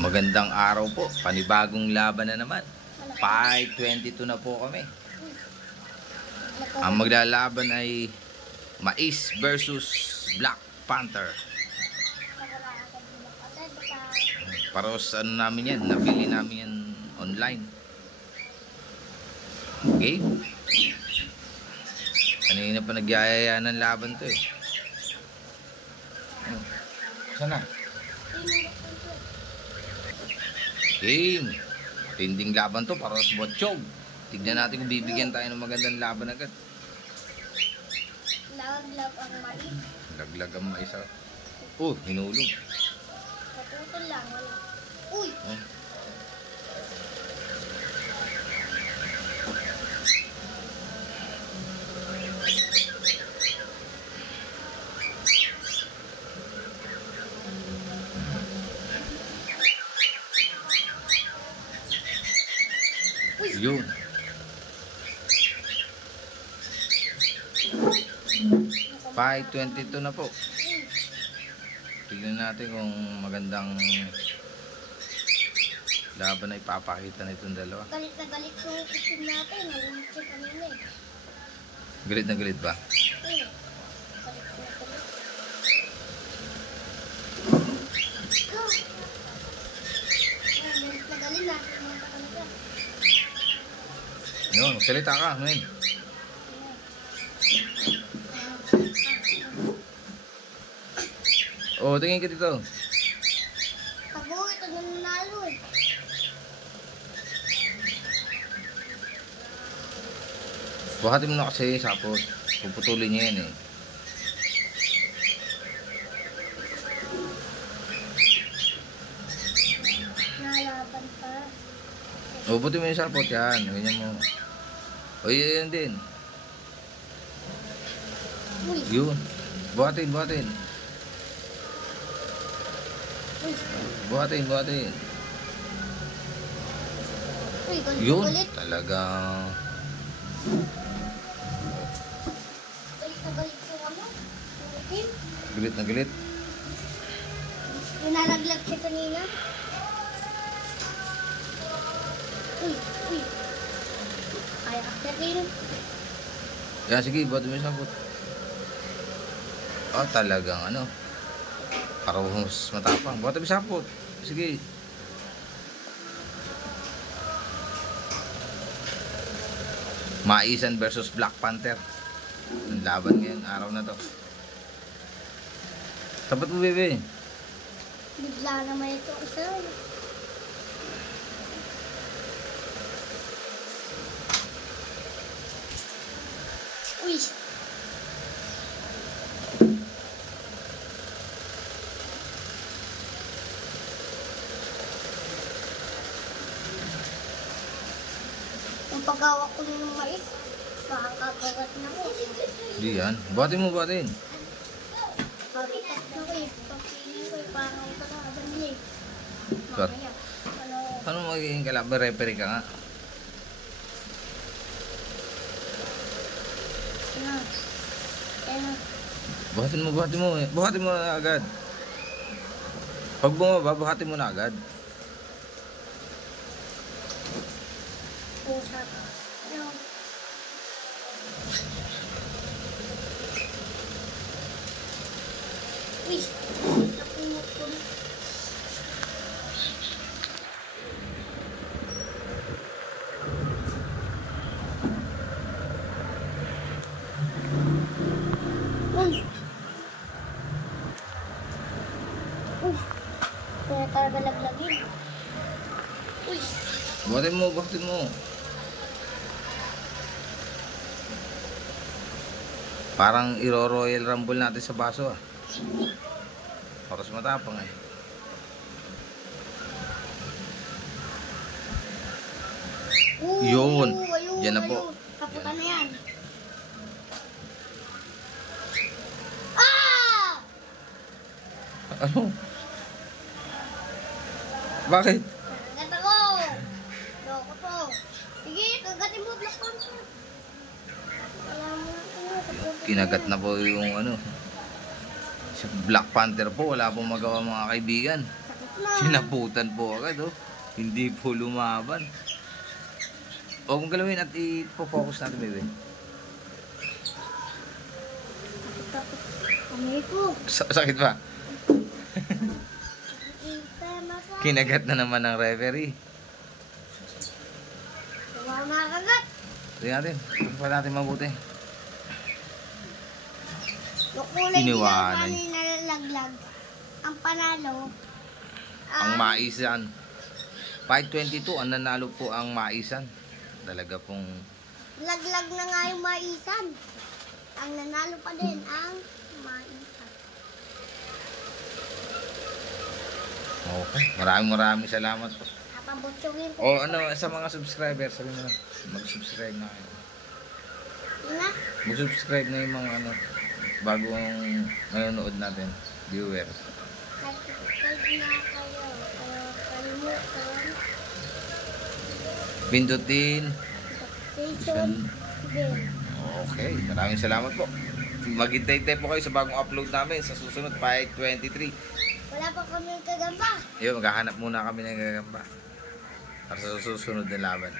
Magandang araw po. Panibagong laban na naman. 5:22 na po kami. Ang maglalaban ay Mais versus Black Panther. Paros ano namin yan, nabili namin yan online. Okay? Kanina pa nagyayaya ng laban to eh. Sana? Game. Tinding laban to para sa Botchog. Tignan natin kung bibigyan tayo ng magandang laban agad. Laglag ang mais. Laglag ang mais. Oh, hinulog. Patutol lang. Wala. Uy! Oh. Yun. $5.22 na po. Tignan natin kung magandang laban na ipapakita na itong dalawa. Galit na galit yung itim natin. Nalimit siya kanina eh. Galit na galit ba? Galit na galit natin. Yun, salita ka, men. Oh, tingin ka dito. Ako, ito na nanalo eh. Buhatin mo na kasi sapot. Puputulin niya yan eh. Nalaban pa. Ubutin mo yung sapot yan. Ganyan mo. O yan din. Uy! Yun. Buhatin, buhatin. Uy! Buhatin, buhatin. Uy, galit Yun. galit. Talagang Galit na galit yung ano. Yung itim. galit na galit. Yung nalaglag siya kanina. Uy! Uy! Kaya akyatin. Yan, sige, buhatin mo yung sapot. Oh, talagang ano. Para mas matapang. Buhatin mo yung sapot. Sige. Maisan versus Black Panther. Ang laban ngayon, araw na to. Tapat mo, bebe. Bigla naman ito isa. Uy! Yung paggawa ko ng mais, makakagagat na ko. Hindi yan. Buhatin mo, buhatin. Pagkakat na ko eh. Pagpili ko eh. Parang ito na agad niya eh. Sir. Mamaya. Ano? Ano magiging kalaban? Referee ka nga. Ano? Ano? Buhatin mo, buhatin mo. Buhatin mo na agad. Pag bumaba, buhatin mo na agad. Pusat. Ano? Uy! Napumot ko na. Uy! Kaya talaga laglagin. Uy! Buhatin mo, buhatin mo. Parang iro-royal rumble natin sa baso ah. Oras matapang eh. Yun. Yan na po. Kaputan na yan. Ah! Ano? Bakit? Kagat ako. Loko to. Sige, kagatin mo, Black Panther. Wala mo na. Kinagat na po yung ano. Si Black Panther po, wala pong magawa mga kaibigan. Sakit na. Sinaputan po agad, oh. Hindi po lumaban. O kung galawin at ipo-focus natin, bebe. Tapos, amoy ko. Sakit ba? Kinagat na naman ng referee. Huwag makagat. Tingnan natin. Tingnan pa natin mabuti. Yung kulay Iniwanan. dilaw kanina nalaglag. Ang panalo. Ang maisan. 522, ang nanalo po ang maisan. Talaga pong... Laglag na nga yung maisan. Ang nanalo pa din ang maisan. Okay. Maraming salamat po. Papabutsugin ko. O ano, sa mga subscribers, sabi mo na, mag-subscribe na kayo. Yun na. Mag-subscribe na yung mga ano, bagong nanonood natin, viewers. Nag-subscribe na kayo. Kalimutan. Pindutin. Station din. Okay, maraming salamat po. Maghintay-hintay po kayo sa bagong upload namin sa susunod 523. Wala pa kami kagamba. Yun, maghahanap muna kami ng gagamba para sa susunod na laban.